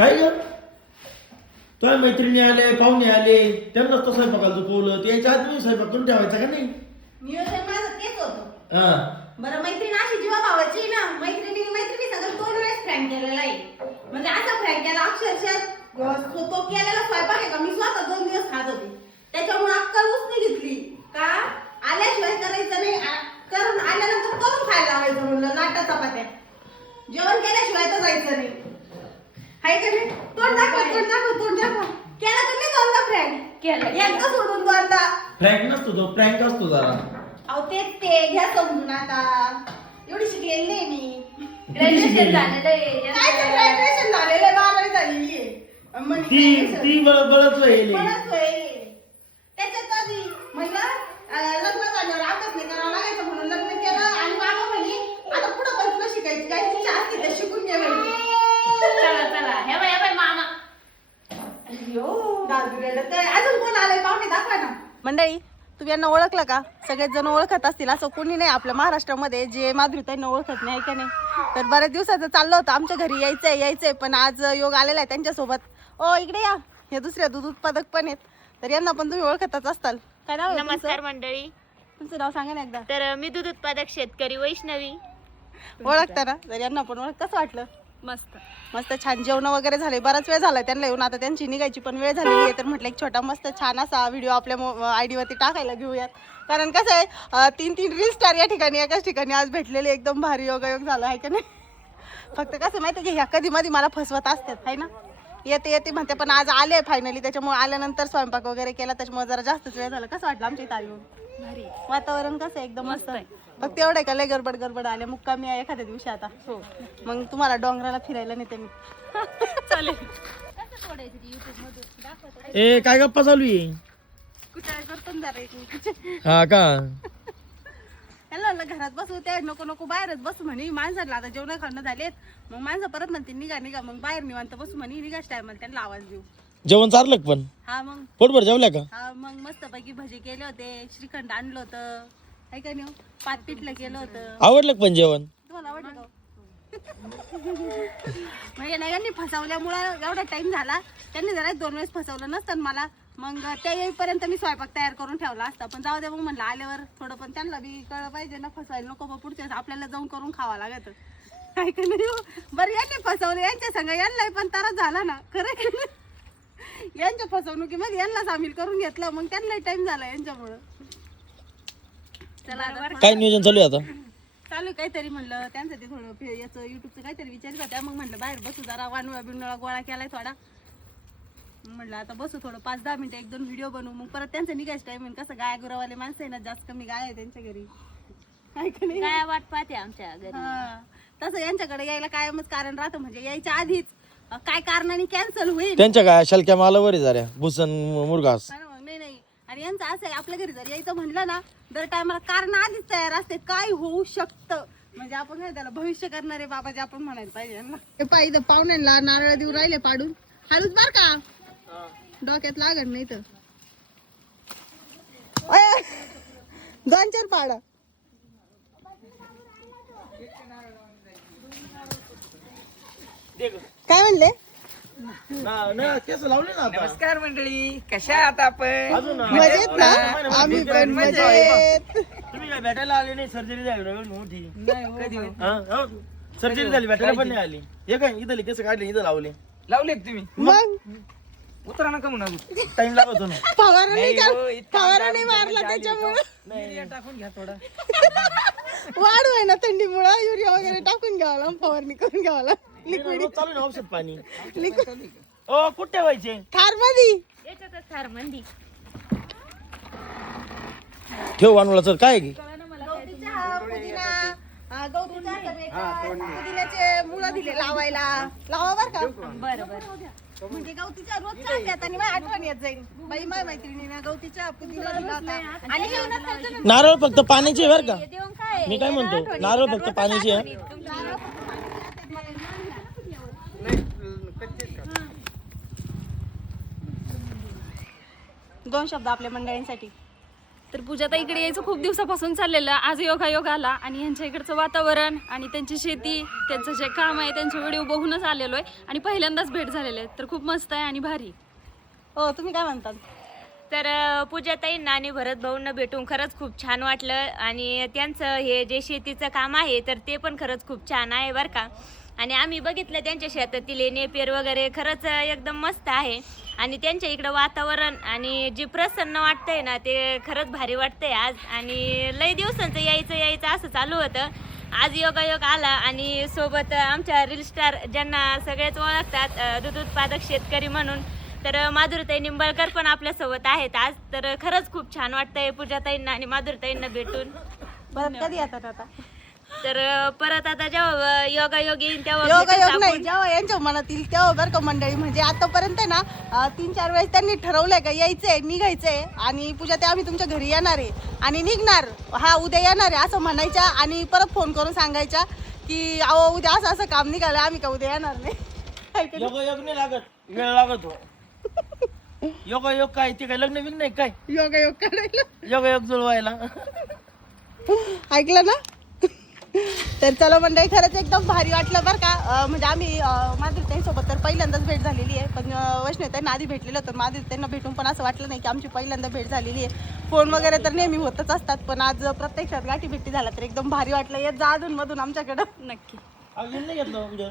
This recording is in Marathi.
काय ग तुझ्या मैत्रिणी आले पाहुणे आले त्यांना तो स्वयंपाकाला झोपवलं याच्या आत मी स्वयंपाक करून ठेवायचा का नाही नियोजन माझं तेच होतं हा बरं मैत्रीण अशी जीवा भावाची ना मैत्रिणी सगळं 2 वेळेस फ्रँक केलेला आहे म्हणजे असा फ्रँक केला अक्षरशः तो केलेला स्वयंपाक आहे का मी स्वतः 2 दिवस खात होते त्याच्यामुळे अक्कल उसने घेतली का आल्याशिवाय करायचं नाही करून आल्यानंतर करून खायला लावायचं म्हणलं लाटा चपात्या जेवण केल्याशिवाय तर जायचं नाही हाय का नाही तोंड दाखव केला तर मी दोनदा फ्रँक केला एकदा सोडून दोनदा फ्रँक नसतो तो प्रँक असतो जरा अहो तेच ते घ्या समजून आता एवढी शिकलेली नाही मी ग्रॅज्युएशन झालेलं आहे काय ते ग्रॅज्युएशन झालेलं आहे 12वी झालेली आहे ती बळच होईल त्याच्यात आधी म्हणलं लग्न झाल्यावर अभ्यास नाही करावा लागायचं म्हणून लग्न केलं आणि मामा म्हणे आता पुढं पण तुला शिकायची काय तुला असते ते शिकून घे म्हणे चला हे बाय मामा अजून कोण आलंय पाहुणे दाखवा ना मंडळी तुम्ही यांना ओळखलं का सगळेच जण ओळखत असतील असं कोणी नाही आपल्या महाराष्ट्रामध्ये जे माधुरीताईंना ओळखत नाही का नाही तर बऱ्याच दिवसाचं चाललं होतं आमच्या घरी यायचंय पण आज योग आलेला आहे त्यांच्यासोबत ओ इकडे या हे दुसऱ्या दूध उत्पादक पण आहेत तर यांना पण तुम्ही ओळखतच असताल काय नाव आहे नमस्कार मंडळी तुमचं नाव सांगा ना एकदा तर मी दूध उत्पादक शेतकरी वैष्णवी ओळखता ना तर यांना पण ओळख कसं वाटलं मस्त मस्त छान जेवण वगैरे झाले बराच वेळ झाला त्यांना येऊन आता त्यांची निघायची पण वेळ झालेली आहे तर म्हटलं एक छोटा मस्त छान असा व्हिडिओ आपल्या आयडी वरती टाकायला घेऊयात कारण कसं आहे 3 रील स्टार या ठिकाणी एकाच ठिकाणी आज भेटलेले एकदम भारी योगायोग झाला आहे का नाही फक्त कसं माहिती की ह्या कधी मध्ये मला फसवत असतात आहे ना येते म्हणते पण आज आले फायनली त्याच्यामुळे आल्यानंतर स्वयंपाक वगैरे केला त्याच्यामुळे जरा जास्तच वेळ झाला कसं वाटलं आमच्या इथं येऊन भारी वातावरण कसं आहे एकदम मस्त आहे फक्त एवढं आहे का लय गडबड आले मुक्कामी आहे एखाद्या दिवशी आता हो मग तुम्हाला डोंगराला फिरायला नेते मी चालेल ए काय गप्पा चालू आहे कुठे करतो ना जरा एक हा का हॅलो घरात बसू ते नको बाहेरच बसू म्हणे माणसाला आता जेवण खाणं झालेत मग माणसं परत म्हणते निघा मग बाहेर निवांत बसू म्हणे निघाच टायमाला त्यांना आवाज देऊ जेवण चारलं का पण हा मग पोटभर जेवल्या का हा मग मस्त पैकी भजी केले होते श्रीखंड आणलं होतं आहे का नाही पात पिठलं केलं होतं आवडलं का पण जेवण तुम्हाला आवडलं का म्हणजे नाही यांनी फसवल्यामुळं एवढा टाइम झाला त्यांनी जरा 2 वेळेस फसवलं नसतं मला मग त्या येईपर्यंत मी स्वयंपाक तयार करून ठेवला असता पण जाऊ दे मग म्हणलं आल्यावर थोडं पण त्यांना बी कळलं पाहिजे ना फसवायला नको बा पुढच्या आपल्याला जाऊन करून खावा लागत काय का नाही बरं यांनी फसवलं यांच्या संग यांना पण त्रास झाला ना खरं यांच्या फसवणुकीमध्ये यांना सामील करून घेतलं मग त्यांना टाइम झाला यांच्यामुळं चला आता काय नियोजन चालू आहे आता चालू काहीतरी म्हणलं त्यांचं ते थोडं याचं युट्यूबचं काहीतरी विचारित होत्या मग म्हणलं बाहेर बसू जरा वानवळा बिनवळा गोळा केलाय थोडा म्हणलं आता बसू थोडं 5-10 मिनिटं 1-2 व्हिडिओ बनवू मग परत त्यांचं निघायचं टाइम कसं गाय गुरावाले माणसं आहे ना जास्त कमी गाय आहे त्यांच्या घरी काय का नाही काय वाट पाहते आमच्या घरी हा. तसं यांच्याकडे यायला कायमच कारण राहतं म्हणजे यायच्या आधीच काय कारणाने कॅन्सल होईल त्यांच्या काय शलक्या मालावर आहे जरा भूषण मुरघास नाही आणि यांचं असं आहे आपल्या घरी जर यायचं म्हणलं ना दर टायमाला कारण आधीच तयार असते काय होऊ शकतं म्हणजे आपण काय त्याला भविष्य करणारे बाबा जे आपण म्हणायला पाहिजे ना पाहिजे पाहुण्यांना नारळ देऊ राहिले पाडून हळूच बर का डोक्यात लागत नाही तर 2-4 पाडा काय म्हणले केस लावले ना आता नमस्कार मंडळी कशा आहात आपण अजून मजेत ना आम्ही पण मजेत तुम्ही काय भेटायला आले नाही सर्जरी झाली ना मोठी कधी सर्जरी झाली भेटायला पण नाही आली हे काय इथं केस काढले इथं लावले लावले का तुम्ही मग उतरा नका म्हणा टाइम लागतो ना फवारा नाही नाही हो, इतका फवारा नाही आमचा मारला आमच्या त्याच्यामुळे युरिया टाकून घ्या थोडा वाढ होय ना थंडीमुळे युरिया वगैरे टाकून घ्यावा फवारणी करून घ्यावा लिक्विड चालू ना औषध पाणी लिक्विड ओ कुठे व्हायचे थार मध्ये याच्यातच फार मंदी ठेव वानवला सर काय आहे की पुदिन्याचे मुळं दिले लावायला लावा बर का बरं म्हणजे गवतीच्या रोज चालतात आणि माझी आठवण येत जाईल बाई माझ्या मैत्रिणीने गवतीच्या पुदिना दिला होता आणि घेऊनच खायचं ना. नारळ फक्त पाण्याची बर का देऊन काय मी काय म्हणतो नारळ फक्त पाण्याची आहे दोन शब्द आपल्या मंडळींसाठी तर पूजाता इकडे यायचं खूप दिवसापासून चाललेलं, आज योगायोग आला आणि यांच्या इकडचं वातावरण आणि त्यांची शेती, त्यांचं जे काम आहे त्यांचे व्हिडिओ बघूनच आलेलो आहे आणि पहिल्यांदाच भेट झालेले आहे. तर खूप मस्त आहे आणि भारी. हो तुम्ही काय म्हणतात? तर पूजाताईंना आणि भरत भाऊंना भेटून खरंच खूप छान वाटलं आणि त्यांचं हे जे शेतीचं काम आहे तर ते पण खरंच खूप छान आहे बरं का. आणि आम्ही बघितलं त्यांच्या शेतातील नेपेर वगैरे खरंच एकदम मस्त आहे आणि त्यांच्या इकडं वातावरण आणि जे प्रसन्न वाटतंय ना ते खरंच भारी वाटतंय आज. आणि लय दिवसांचं यायचं असं चालू होतं. आज योगायोग आला आणि सोबत आमच्या रील स्टार ज्यांना सगळेच ओळखतात दूध उत्पादक शेतकरी म्हणून, तर माधुरीताई निंबाळकर पण आपल्यासोबत आहेत आज. तर खरंच खूप छान वाटतंय पूजाताईंना आणि माधुरीताईंना भेटून. परत कधी येतात आता? तर परत आता जेव्हा योगायोग येईल तेव्हा योगायोग भेटूच नाही, आपण. जेव्हा यांच्या मनात येईल तेव्हा बरं का मंडळी. म्हणजे आतापर्यंत ना 3-4 वेळेस त्यांनी ठरवलंय का यायचंय निघायचंय आणि पूजा ते आम्ही तुमच्या घरी येणार आहे आणि निघणार, हा उद्या येणार आहे असं म्हणायच्या आणि परत फोन करून सांगायच्या की अहो उद्या असं असं काम निघालं, आम्ही का उद्या येणार नाही. योगायोग नाही लागत, वेळ लागत हो. योगायोग काय ते काय लग्न बिग्न नाही काय योगायोग करायला योगायोग जुळवायला. ऐकलं ना? तर चला मंडळी, खरंच एकदम भारी वाटलं बरं का. म्हणजे आम्ही माधुरीताईंसोबत तर पहिल्यांदाच भेट झालेली आहे, पण वैष्णवीताईंना आधी भेटलेलं होतं. माधुरीताईंना भेटून पण असं वाटलं नाही की आमची पहिल्यांदा भेट झालेली आहे. फोन वगैरे तर नेहमी होतच असतात, पण आज प्रत्यक्षात गाठी भेटी झाला तर एकदम भारी वाटलं. येत जा अधून मधून आमच्याकडं. नक्की. अजून नाही घेतलं व्हिडिओ.